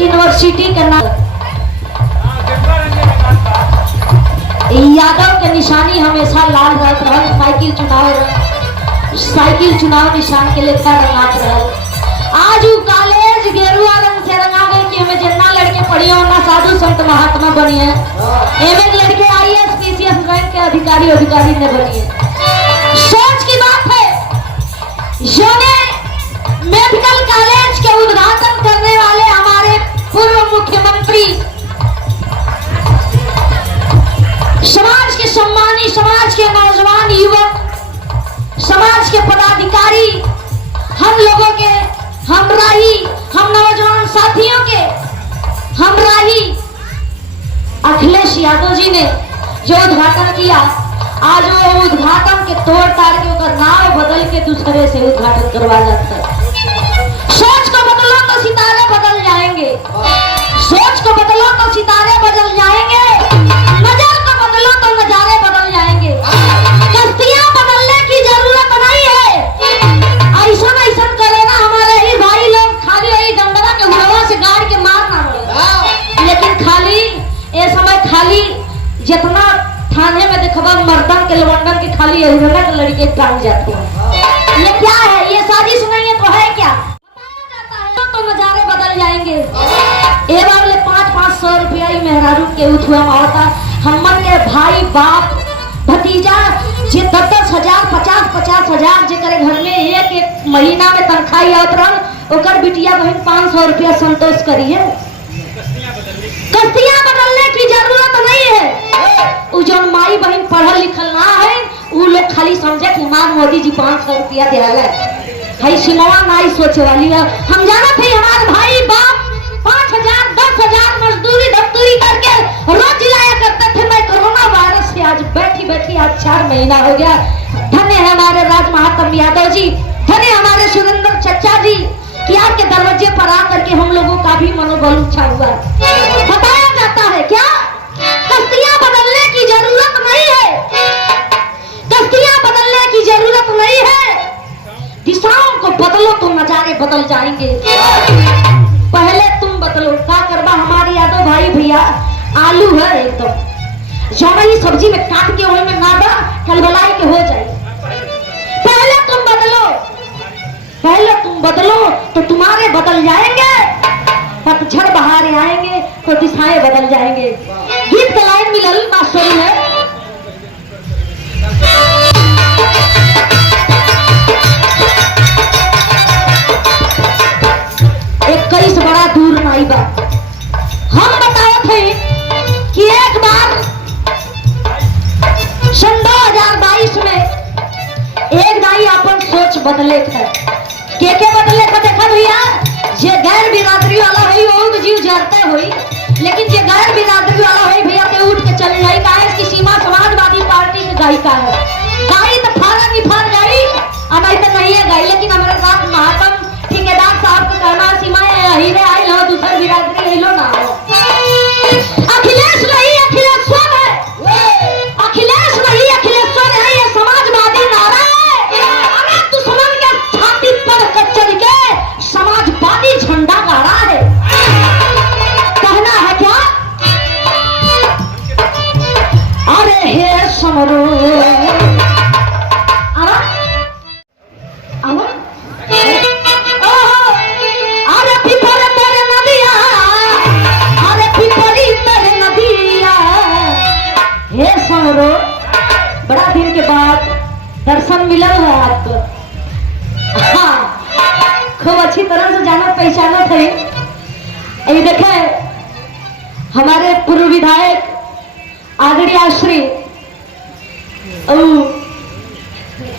University का नाम यादव के निशानी हमेशा लाल रहत रहल। साइकिल चुनाव निशान के लेखा रंगात रहल। आज वो कॉलेज गेरुआ रंग से रंगा गए कि हमें जितना लड़के पढ़िए ना साधु संत महात्मा बनिए, एवं लड़के IAS PCS रैंक के अधिकारी ने बनिए। सोच की बात है। जोने मेडिकल कॉलेज के उद्घाटन करने वाले हमारे पूर्व मुख्यमंत्री, समाज के सम्मानी, समाज के नौजवान युवक, समाज के पदाधिकारी, हम लोगों के हमराही, हम नौजवान साथियों के हमराही अखिलेश यादव जी ने जो उद्घाटन किया, आज वो उद्घाटन के तोड़ ताड़ के उनका नाव बदल के दूसरे से उद्घाटन करवा जाता है। सोच को बदलो तो सितारे बदल जाएंगे, सोच को बदलो तो सितारे बदल जाएंगे, नजर को बदलो तो नजारे बदल जाएंगे। कश्तियां बदलने की जरूरत नहीं है। ऐसा करे ना हमारे ही भाई लोग खाली यही डंडा के हुआ से गाड़ के मारना हो, लेकिन खाली ये समय खाली जितना थाने में देखबा मर्दन के लवंडन के खाली यही लड़के टांग जाते हैं। ये क्या है? ये साजिश नहीं है तो है क्या? तो नजारे बदल जाएंगे। ए वाले 500-500 रुपया ही मेहरारू के उठुआ मारता। हमन के भाई बाप भतीजा जे 10-10 हजार 50-50 हजार जे करे घर में एक महीना में तनख्वाही आवत रहल, ओकर बिटिया बहन 500 रुपया संतोष करिए। कश्तियां बदलने की जरूरत नहीं है। उ जो माई बहन पढ़ल लिखल ना है, उ लोग खाली समझे कि हमार मोदी जी 500 रुपया दे रहे है। सिमवा नाई सोचे वाली है। हम जानत है हमारे भाई बाप 5,000 10,000 मजदूरी दफ्तरी करके रोज लाया करते थे। मैं कोरोना वायरस से आज बैठी आज 4 महीना हो गया। धन्य है हमारे राज महात्मा यादव जी, धन्य हमारे सुरेंद्र चचा जी कि आपके दरवाजे पर आकर के हम लोगों का भी मनोबल उठा हुआ। बताया जाता है क्या कश्तियां बदलने की जरूरत नहीं है, कश्तियां बदलने की जरूरत नहीं है। दिशाओं को बदलो तो नजारे बदल जाएंगे। पहले तुम बदलो क्या करवा। हमारे यादव भाई भैया आलू है एकदम जौड़ी सब्जी में काट के वही में नादा कलबलाई के हो जाए। पहले तुम बदलो तो तुम्हारे बदल जाएंगे। पतझड़ बहारे आएंगे तो दिशाएं बदल जाएंगे। गीत का लाइन मिलल मास्टर है। एक बड़ा दूर नहीं बा। हम बताओ थे कि एक बार सन 2022 में एक दाई अपन सोच बदले थे। के बदले थे देखा भैया। जे गैर बिरादरी वाला हुई वो जीव जरते हुई, लेकिन जे गैर बिरादरी वाला हुई भैया के उठ के चले जाई। काहे कि सीमा समाजवादी पार्टी की गायिका है। गाई तो फारा नहीं फार गई और नहीं तो नहीं है गई। लेकिन हमारे साथ महात्म ठेकेदार साहब को कहना सीमा हीरे आई हो, दूसरी बिरादरी लो ना हो। अखिलेश नहीं अखिलेश्वर है, अखिलेश नहीं अखिलेश्वर है। ये समाजवादी नारा है। अगर दुश्मन के छाती पर कच्चर के समाजवादी झंडा गाड़ा है। कहना है क्या? अरे हे समरो बड़ा दिन के बाद दर्शन मिला है आपको। हाँ, खूब अच्छी तरह से जाना पहचाना थे। ये देखे हमारे पूर्व विधायक आदरणीय श्री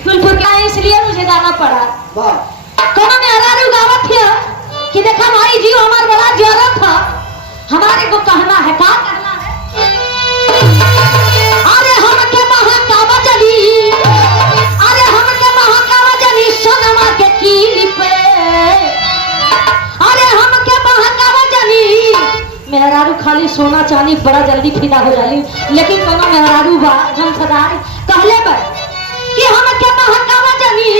फुलपुर का, इसलिए मुझे गाना पड़ा। कौन में हरारू गावत थे कि देखा भाई जी हमारा बड़ा जरूरत था। हमारे को कहना है क्या कहना है? अरे हमके महाकावा जली, अरे हमके महाकावा जली सोनमा के कीली पे। अरे हमके महाकावा जली। मेहरारू खाली सोना चांदी बड़ा जल्दी फिदा हो जाली, लेकिन कोनो मेहरारू बा जन सदार कहले बा कि हमके महाकावा जली।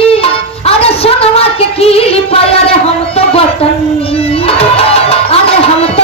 अरे सोनमा के कीली पे। अरे हम तो बटन, अरे हम तो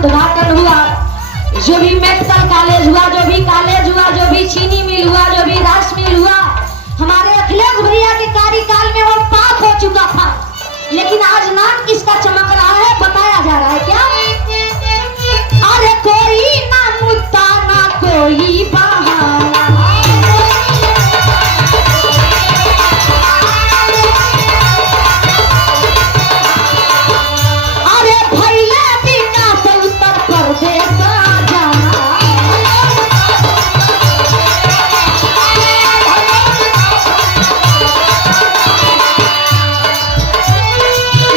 उद्घाटन हुआ, जो भी मेडिकल कॉलेज हुआ, जो भी कॉलेज हुआ, जो भी चीनी मिल हुआ, जो भी राइस मिल हुआ, हमारे अखिलेश भैया के कार्यकाल में वो पास हो चुका था। लेकिन आज नाम किसका चमक रहा है बताया जा रहा है क्या? अरे कोई ना मुद्दा ना कोई बहाना, अरे भैया विकास उत्तर प्रदेश का जाना,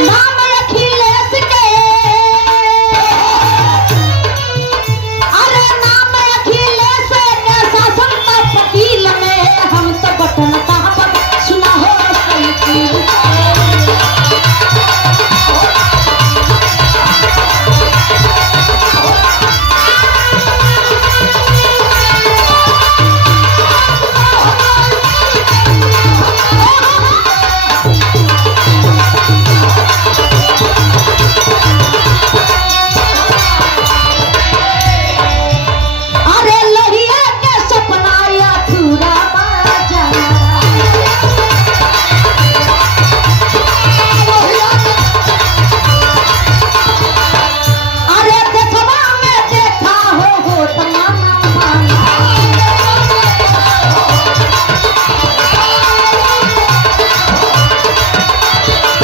नाम अखिलेश के, अरे नाम अखिलेश के शासन का फकील में हम तो बटन कहावत सुना हो साइकिल। अरे लोहिया के सपना अधूरा बाजा, अरे देखवा में देखा हो तमाना माना,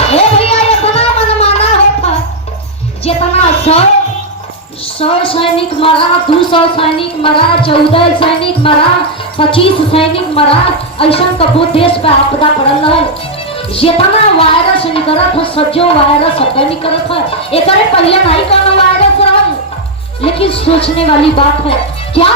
ए भैया इतना मनमाना होता जितना 100 सैनिक मरा, 200 सैनिक मरा, 14 सैनिक मरा, 25 सैनिक मरा, ऐसा कबो देश पे आपदा पड़ल है। जितना वायरस निकलत है सज्जो वायरस सब निकलत है, एकरे पहले नहीं कोनो वायरस रहा। लेकिन सोचने वाली बात है क्या